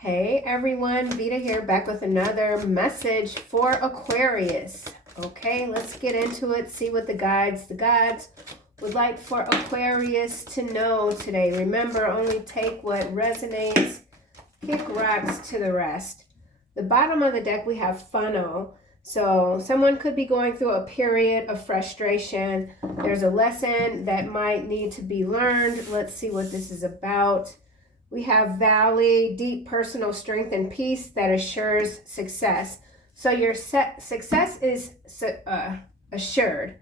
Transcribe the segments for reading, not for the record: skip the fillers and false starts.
Hey everyone, Veda here, back with another message for Aquarius. Okay, let's get into it, see what the gods would like for Aquarius to know today. Remember, only take what resonates, kick rocks to the rest. The bottom of the deck, we have funnel. So someone could be going through a period of frustration. There's a lesson that might need to be learned. Let's see what this is about. We have valley, deep personal strength and peace that assures success. So your success is assured.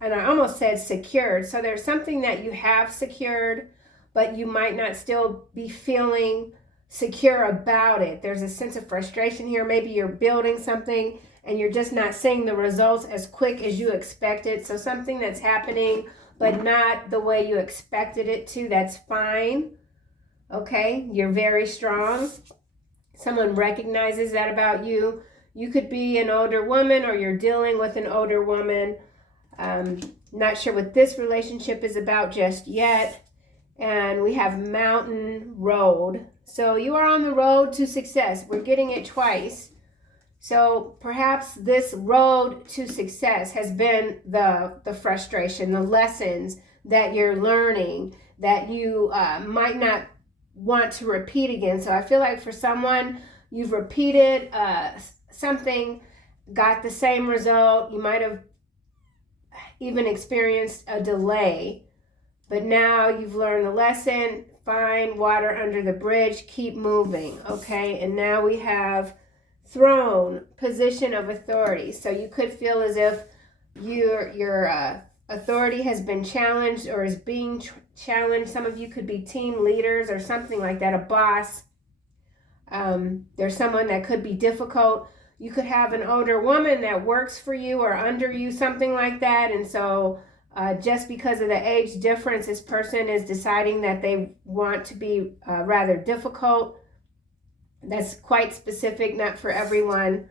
And I almost said secured. So there's something that you have secured, but you might not still be feeling secure about it. There's a sense of frustration here. Maybe you're building something and you're just not seeing the results as quick as you expected. So something that's happening, but not the way you expected it to, that's fine. Okay, you're very strong. Someone recognizes that about you. You could be an older woman or you're dealing with an older woman. Not sure what this relationship is about just yet. And we have mountain road. So you are on the road to success. We're getting it twice. So perhaps this road to success has been the frustration, the lessons that you're learning that you might not want to repeat again. So I feel like for someone, you've repeated something, got the same result. You might have even experienced a delay, but now you've learned the lesson. Find water under the bridge, keep moving. Okay, and now we have throne, position of authority. So you could feel as if your authority has been challenged or is being challenged. Some of you could be team leaders or something like that, a boss. There's someone that could be difficult. You could have an older woman that works for you or under you, something like that. And so just because of the age difference, this person is deciding that they want to be rather difficult. That's quite specific, not for everyone.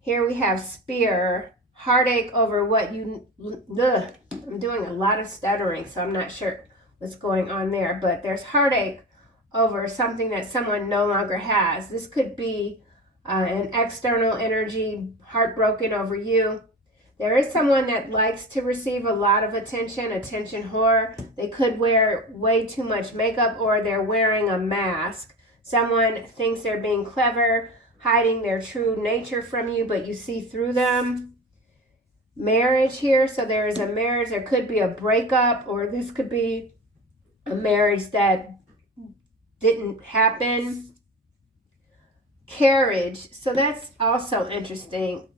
Here we have spear, heartache over what you... I'm doing a lot of stuttering, so I'm not sure what's going on there. But there's heartache over something that someone no longer has. This could be an external energy, heartbroken over you. There is someone that likes to receive a lot of attention whore. They could wear way too much makeup or they're wearing a mask. Someone thinks they're being clever, hiding their true nature from you, but you see through them. Marriage here, so there is a marriage. There could be a breakup, or this could be a marriage that didn't happen. Carriage, so that's also interesting.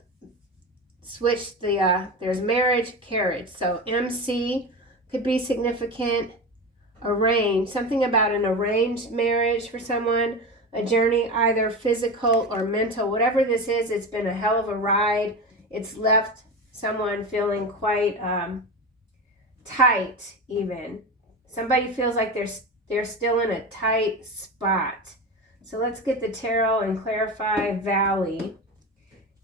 Switch the, there's marriage, carriage. So MC could be significant. Arranged, something about an arranged marriage for someone, a journey either physical or mental. Whatever this is, it's been a hell of a ride. It's left someone feeling quite tight even. Somebody feels like they're still in a tight spot. So let's get the tarot and clarify valley.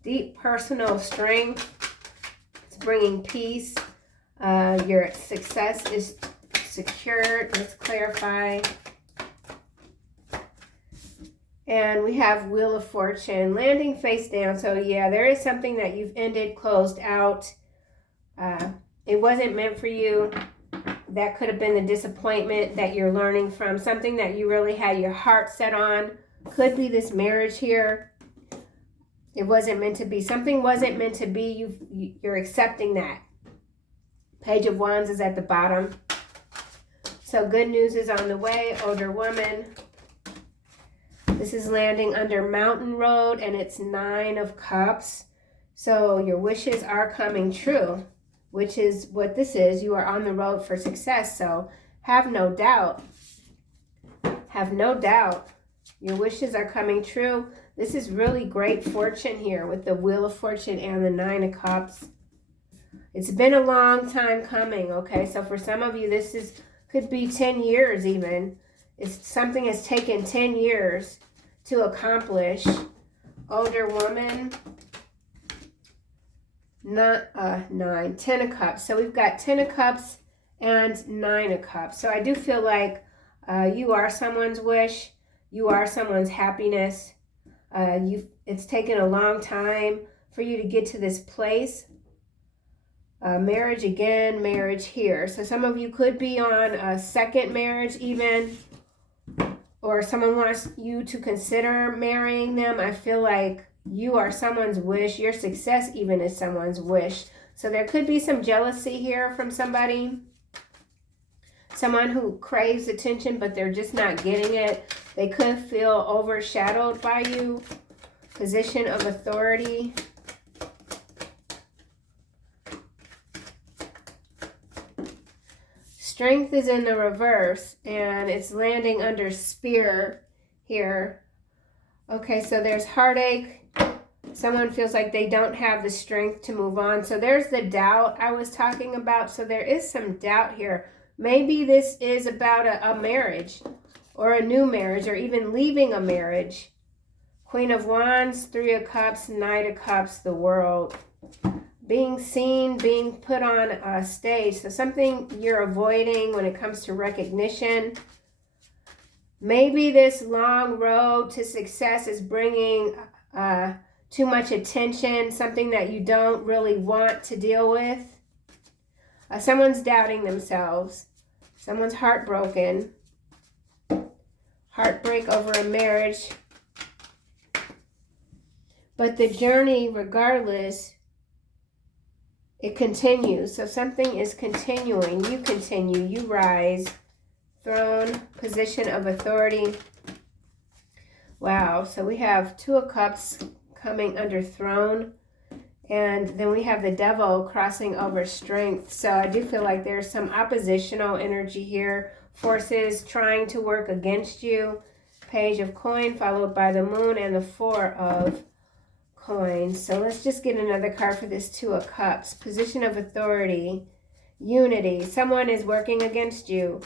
Deep personal strength. It's bringing peace. Your success is secured. Let's clarify. And we have Wheel of Fortune, landing face down. So yeah, there is something that you've ended, closed out. It wasn't meant for you. That could have been the disappointment that you're learning from, something that you really had your heart set on. Could be this marriage here. It wasn't meant to be. Something wasn't meant to be. You're accepting that. Page of Wands is at the bottom. So good news is on the way, older woman. This is landing under Mountain Road, and it's 9 of Cups. So your wishes are coming true, which is what this is. You are on the road for success, so have no doubt. Have no doubt. Your wishes are coming true. This is really great fortune here with the Wheel of Fortune and the 9 of Cups. It's been a long time coming, okay? So for some of you, this could be 10 years even. It's something has taken 10 years to accomplish. Older woman, not 9, 10 of Cups. So we've got 10 of Cups and 9 of Cups. So I do feel like you are someone's wish. You are someone's happiness. It's taken a long time for you to get to this place. Marriage again, marriage here. So some of you could be on a second marriage even, or someone wants you to consider marrying them. I feel like you are someone's wish. Your success even is someone's wish. So there could be some jealousy here from somebody. Someone who craves attention, but they're just not getting it. They could feel overshadowed by you. Position of authority. Strength is in the reverse, and it's landing under spear here. Okay, so there's heartache. Someone feels like they don't have the strength to move on. So there's the doubt I was talking about. So there is some doubt here. Maybe this is about a marriage or a new marriage or even leaving a marriage. Queen of Wands, Three of Cups, Knight of Cups, the World. Being seen, being put on a stage. So something you're avoiding when it comes to recognition. Maybe this long road to success is bringing too much attention, something that you don't really want to deal with. Someone's doubting themselves. Someone's heartbroken. Heartbreak over a marriage. But the journey, regardless, it continues. So something is continuing. You continue. You rise. Throne, position of authority. Wow. So we have Two of Cups coming under throne. And then we have the Devil crossing over strength. So I do feel like there's some oppositional energy here. Forces trying to work against you. Page of Coin followed by the Moon and the Four of Coins. So let's just get another card for this Two of Cups. Position of authority. Unity. Someone is working against you.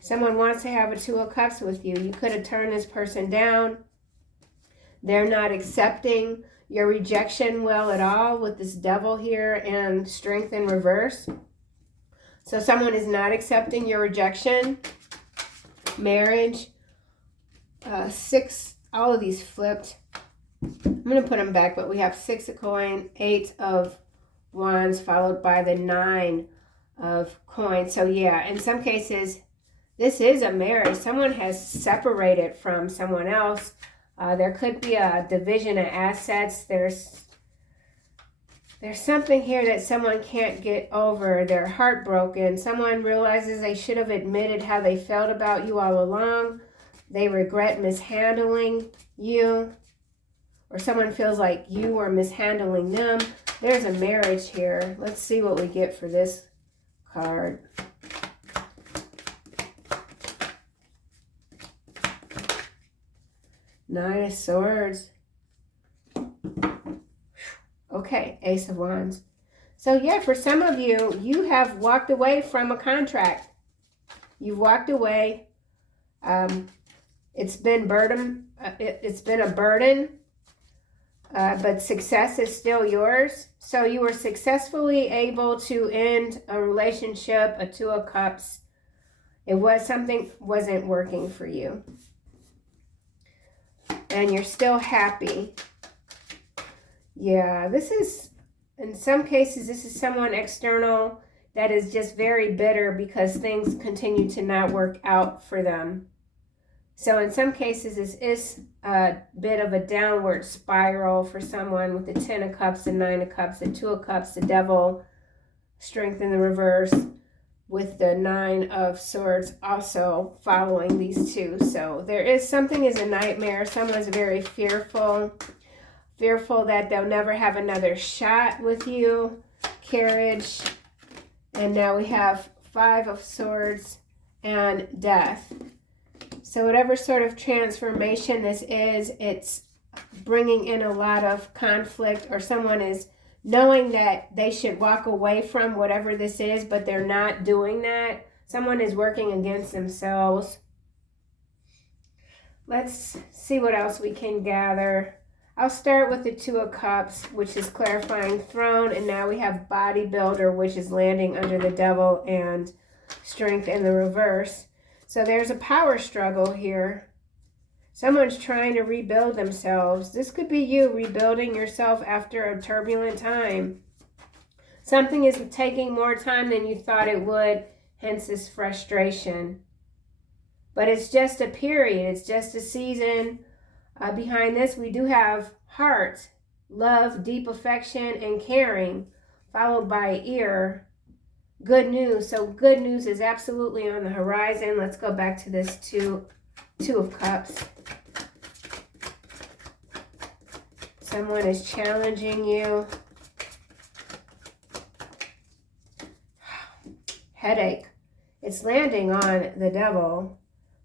Someone wants to have a Two of Cups with you. You could have turned this person down. They're not accepting your rejection well at all with this Devil here and strength in reverse. So someone is not accepting your rejection. Marriage. Six. All of these flipped. I'm going to put them back, but we have Six of Coin, Eight of Wands, followed by the Nine of Coins. So yeah, in some cases, this is a marriage. Someone has separated from someone else. There could be a division of assets. There's something here that someone can't get over. They're heartbroken. Someone realizes they should have admitted how they felt about you all along. They regret mishandling you. Or someone feels like you were mishandling them. There's a marriage here. Let's see what we get for this card. Nine of Swords. Okay, Ace of Wands. So yeah, for some of you, you have walked away from a contract. You've walked away. It's been burden. It's been a burden. But success is still yours. So you were successfully able to end a relationship, a Two of Cups. It was something wasn't working for you. And you're still happy. Yeah, this is, in some cases, this is someone external that is just very bitter because things continue to not work out for them. So in some cases, this is a bit of a downward spiral for someone with the Ten of Cups, the Nine of Cups, the Two of Cups, the Devil, strength in the reverse, with the Nine of Swords also following these two. So there is something is a nightmare. Someone's very fearful that they'll never have another shot with you. Carriage. And now we have Five of Swords and Death. So whatever sort of transformation this is, it's bringing in a lot of conflict, or someone is knowing that they should walk away from whatever this is, but they're not doing that. Someone is working against themselves. Let's see what else we can gather. I'll start with the Two of Cups, which is clarifying throne, and now we have bodybuilder, which is landing under the Devil and strength in the reverse. So there's a power struggle here. Someone's trying to rebuild themselves. This could be you rebuilding yourself after a turbulent time. Something is taking more time than you thought it would, hence this frustration. But it's just a period. It's just a season. Behind this, we do have heart, love, deep affection, and caring, followed by ear, good news. So good news is absolutely on the horizon. Let's go back to this two of Cups. Someone is challenging you. Headache. It's landing on the Devil.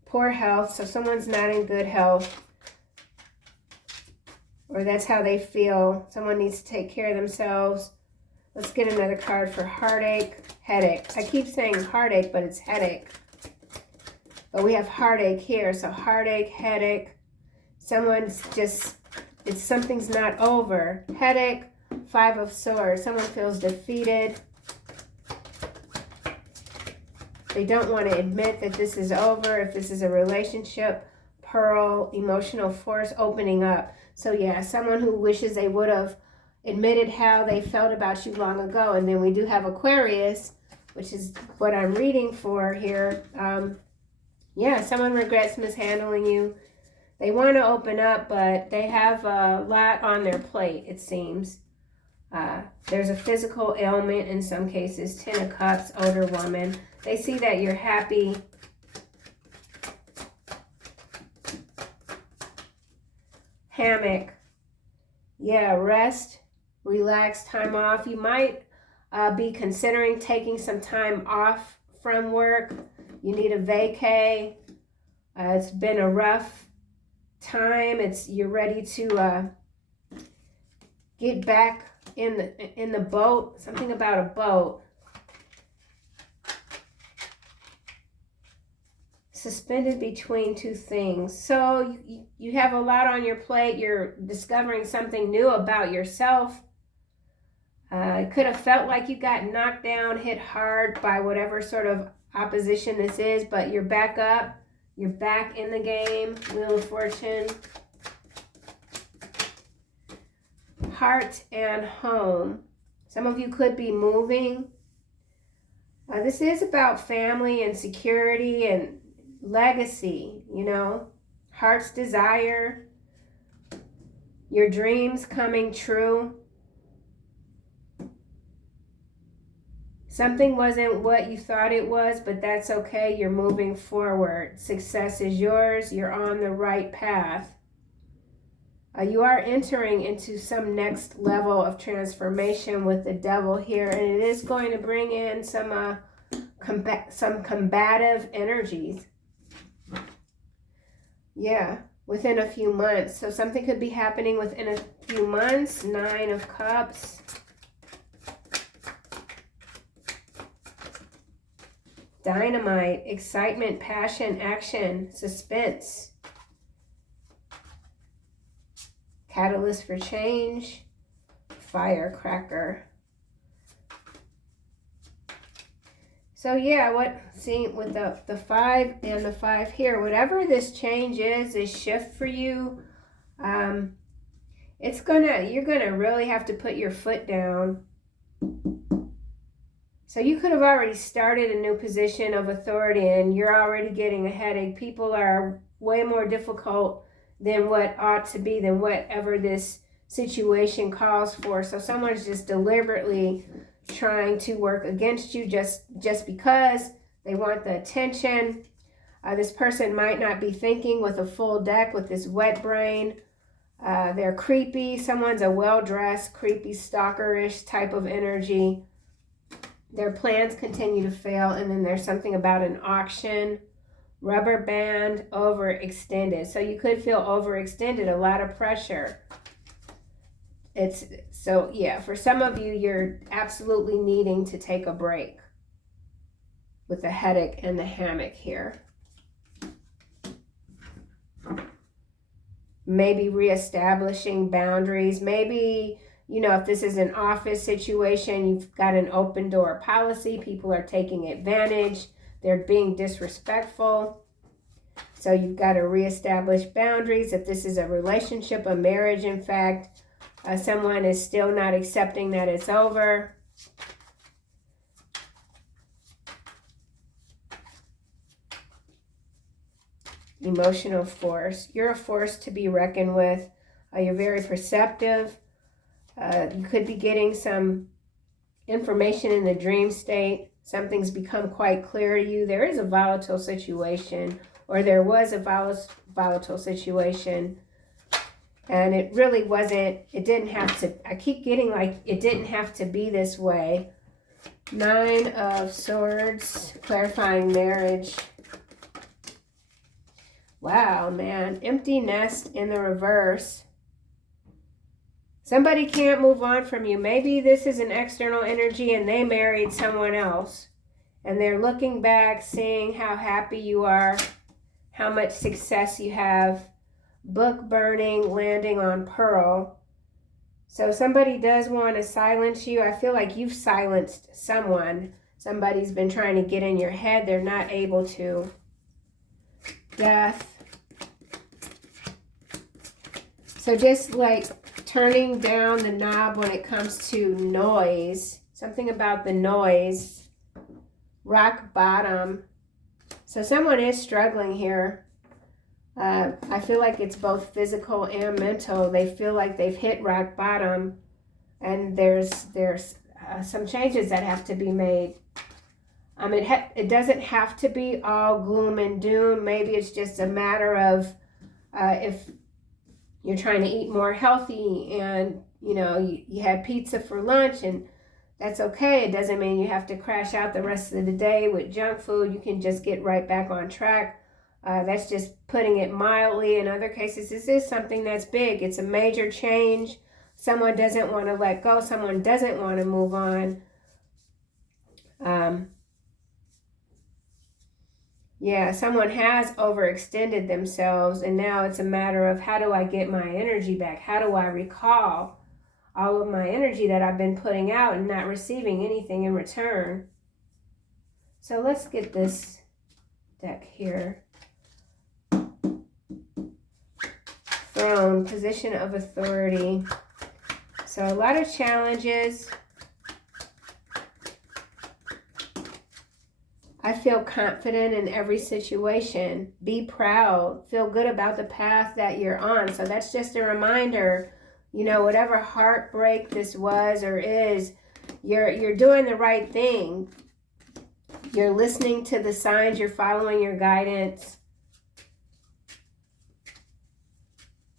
Poor health. So someone's not in good health. Or that's how they feel. Someone needs to take care of themselves. Let's get another card for heartache, headache. I keep saying heartache, but it's headache. But we have heartache here. So heartache, headache. Someone's just, something's not over. Headache, 5 of Swords. Someone feels defeated. They don't want to admit that this is over. If this is a relationship, Pearl, emotional force opening up. So yeah, someone who wishes they would have admitted how they felt about you long ago. And then we do have Aquarius, which is what I'm reading for here. Yeah, someone regrets mishandling you. They want to open up, but they have a lot on their plate, it seems. There's a physical ailment in some cases. 10 of Cups, older woman. They see that you're happy. Hammock. Yeah, rest, relax, time off. You might be considering taking some time off from work. You need a vacay. It's been a rough time. You're ready to get back in the boat. Something about a boat. Suspended between two things. So you have a lot on your plate. You're discovering something new about yourself. It could have felt like you got knocked down, hit hard by whatever sort of opposition this is, but you're back up. You're back in the game. Wheel of Fortune. Heart and home. Some of you could be moving. This is about family and security and legacy, you know, heart's desire, your dreams coming true. Something wasn't what you thought it was, but that's okay. You're moving forward. Success is yours. You're on the right path. You are entering into some next level of transformation with the Devil here, and it is going to bring in some combative energies. Yeah, within a few months. So something could be happening within a few months. 9 of Cups. Dynamite, excitement, passion, action, suspense. Catalyst for change. Firecracker. So yeah, with the 5 and the 5 here, whatever this change is, this shift for you, you're gonna really have to put your foot down. So you could have already started a new position of authority and you're already getting a headache. People are way more difficult than what ought to be, than whatever this situation calls for. So someone's just deliberately trying to work against you just because they want the attention. This person might not be thinking with a full deck, with this wet brain. They're creepy. Someone's a well-dressed, creepy, stalkerish type of energy. Their plans continue to fail. And then there's something about an auction, rubber band, overextended. So you could feel overextended, a lot of pressure. So yeah, for some of you, you're absolutely needing to take a break with the headache and the hammock here. Maybe reestablishing boundaries. Maybe, you know, if this is an office situation, you've got an open door policy. People are taking advantage. they're being disrespectful. So you've got to reestablish boundaries. If this is a relationship, a marriage, in fact, someone is still not accepting that it's over. Emotional force. You're a force to be reckoned with. You're very perceptive. You could be getting some information in the dream state. Something's become quite clear to you. There is a volatile situation, or there was a volatile situation, and it really wasn't, it didn't have to, I keep getting like it didn't have to be this way. 9 of Swords, clarifying marriage. Wow, man. Empty nest in the reverse. Somebody can't move on from you. Maybe this is an external energy and they married someone else. And they're looking back, seeing how happy you are, how much success you have. Book burning, landing on Pearl. So somebody does want to silence you. I feel like you've silenced someone. Somebody's been trying to get in your head. They're not able to. Death. So just like turning down the knob when it comes to noise. Something about the noise. Rock bottom. So someone is struggling here. I feel like it's both physical and mental. They feel like they've hit rock bottom, and there's some changes that have to be made. It doesn't have to be all gloom and doom. Maybe it's just a matter of if you're trying to eat more healthy and, you know, you had pizza for lunch, and that's okay. It doesn't mean you have to crash out the rest of the day with junk food. You can just get right back on track. That's just putting it mildly. In other cases, this is something that's big. It's a major change. Someone doesn't want to let go. Someone doesn't want to move on. Yeah, someone has overextended themselves, and now it's a matter of, how do I get my energy back? How do I recall all of my energy that I've been putting out and not receiving anything in return? So let's get this deck here. Throne, position of authority. So a lot of challenges. I feel confident in every situation. Be proud. Feel good about the path that you're on. So that's just a reminder, you know, whatever heartbreak this was or is, you're doing the right thing. You're listening to the signs. You're following your guidance.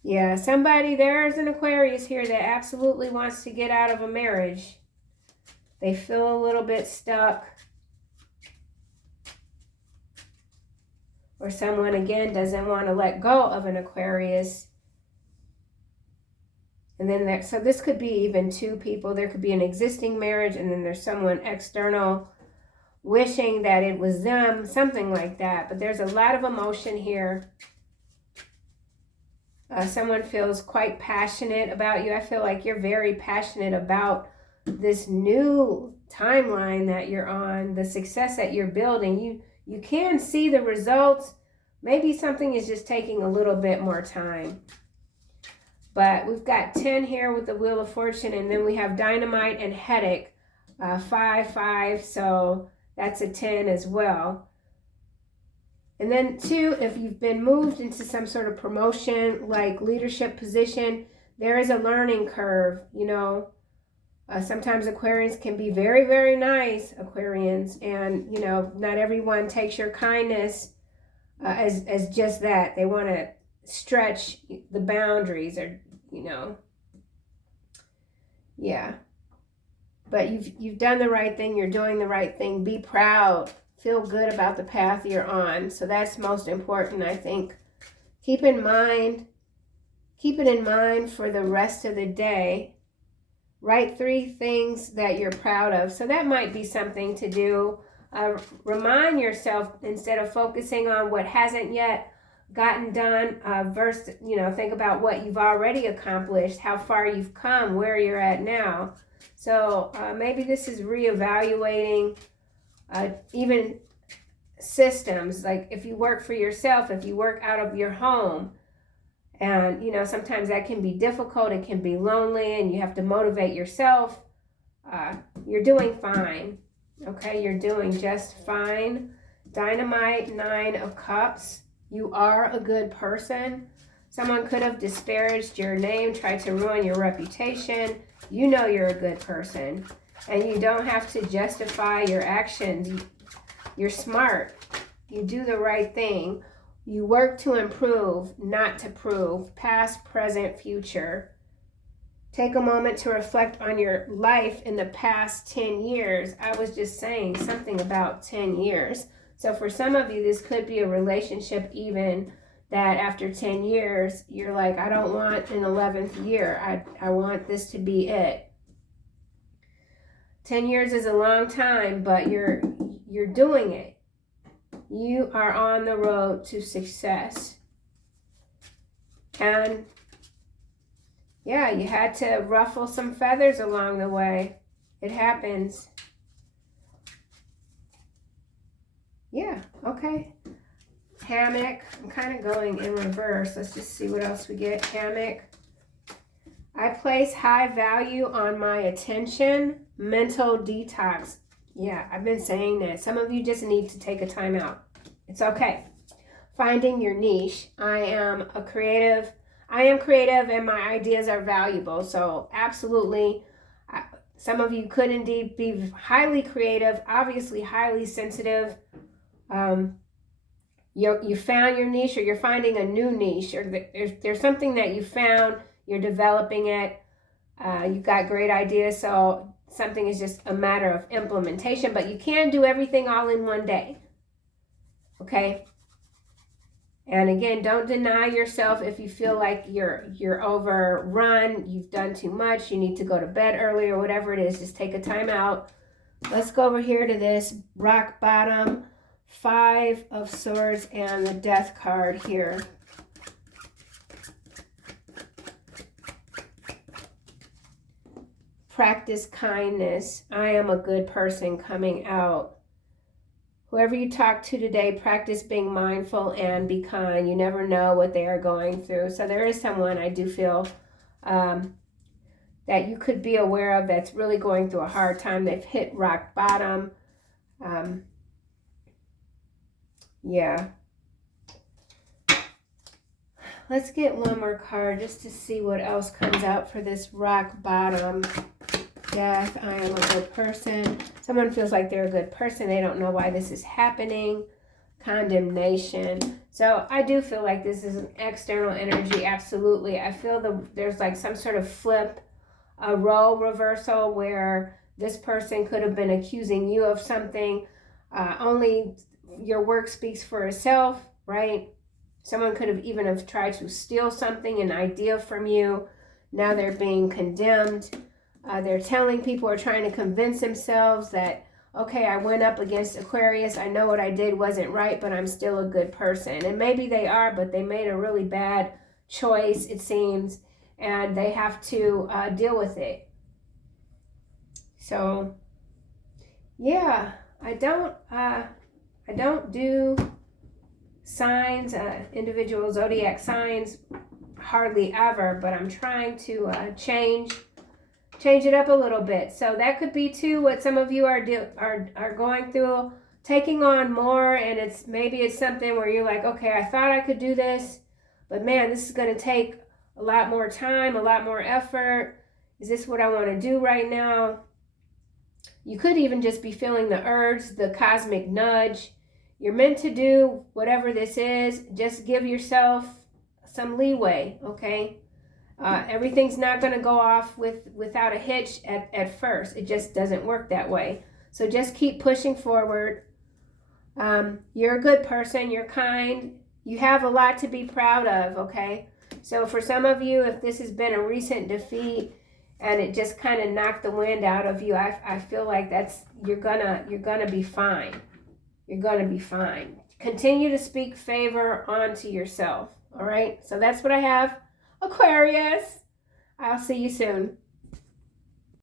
Yeah, there's an Aquarius here that absolutely wants to get out of a marriage. They feel a little bit stuck. Or someone, again, doesn't want to let go of an Aquarius. And then so this could be even 2 people. There could be an existing marriage, and then there's someone external wishing that it was them, something like that. But there's a lot of emotion here. Someone feels quite passionate about you. I feel like you're very passionate about this new timeline that you're on, the success that you're building. You can see the results. Maybe something is just taking a little bit more time. But we've got 10 here with the Wheel of Fortune, and then we have Dynamite and Headache, 5-5, so that's a 10 as well. And then 2, if you've been moved into some sort of promotion, like leadership position, there is a learning curve, you know. Sometimes Aquarians can be very, very nice, Aquarians, and, you know, not everyone takes your kindness as just that. They want to stretch the boundaries, or, you know. Yeah. But you've done the right thing. You're doing the right thing. Be proud. Feel good about the path you're on. So that's most important, I think. Keep it in mind for the rest of the day. Write 3 things that you're proud of. So that might be something to do. Remind yourself, instead of focusing on what hasn't yet gotten done, think about what you've already accomplished, how far you've come, where you're at now. So maybe this is reevaluating even systems, like if you work for yourself, if you work out of your home, and you know, sometimes that can be difficult, it can be lonely, and you have to motivate yourself, you're doing fine. Okay, you're doing just fine. Dynamite, 9 of Cups. You are a good person. Someone could have disparaged your name, tried to ruin your reputation. You know you're a good person, and you don't have to justify your actions. You're smart. You do the right thing. You work to improve, not to prove. Past, present, future. Take a moment to reflect on your life in the past 10 years. I was just saying something about 10 years. So for some of you, this could be a relationship even that after 10 years, you're like, I don't want an 11th year. I want this to be it. 10 years is a long time, but you're doing it. You are on the road to success. And yeah, you had to ruffle some feathers along the way. It happens. Yeah, okay. Hammock. I'm kind of going in reverse. Let's just see what else we get. Hammock. I place high value on my attention. Mental detox. Yeah, I've been saying that. Some of you just need to take a time out. It's okay. Finding your niche. I am creative and my ideas are valuable. So absolutely, some of you could indeed be highly creative, obviously highly sensitive. You found your niche, or you're finding a new niche, or there's something that you found, you're developing it. You've got great ideas, so something is just a matter of implementation, but you can't do everything all in one day. Okay? And again, don't deny yourself if you feel like you're overrun, you've done too much, you need to go to bed early or whatever it is. Just take a time out. Let's go over here to this rock bottom, 5 of Swords and the Death card here. Practice kindness. I am a good person coming out. Whoever you talk to today, practice being mindful and be kind. You never know what they are going through. So there is someone I do feel that you could be aware of that's really going through a hard time. They've hit rock bottom. Yeah. Let's get one more card just to see what else comes out for this rock bottom. Death. I am a good person. Someone feels like they're a good person. They don't know why this is happening. Condemnation. So I do feel like this is an external energy. Absolutely. I feel there's like some sort of flip, a role reversal where this person could have been accusing you of something. Only your work speaks for itself, right? Someone could have even have tried to steal something, an idea from you. Now they're being condemned. They're telling people, or trying to convince themselves that, okay, I went up against Aquarius. I know what I did wasn't right, but I'm still a good person. And maybe they are, but they made a really bad choice, it seems, and they have to deal with it. So, yeah, I don't do signs, individual zodiac signs, hardly ever, but I'm trying to change it up a little bit. So that could be too what some of you are going through, taking on more, and maybe it's something where you're like, okay, I thought I could do this, but man, this is going to take a lot more time, a lot more effort. Is this what I want to do right now? You could even just be feeling the urge, the cosmic nudge. You're meant to do whatever this is. Just give yourself some leeway, okay? Everything's not going to go off without a hitch at first. It just doesn't work that way. So just keep pushing forward. You're a good person. You're kind. You have a lot to be proud of, okay? So for some of you, if this has been a recent defeat and it just kind of knocked the wind out of you, I feel like you're gonna be fine. You're gonna be fine. Continue to speak favor onto yourself. All right. So that's what I have. Aquarius, I'll see you soon.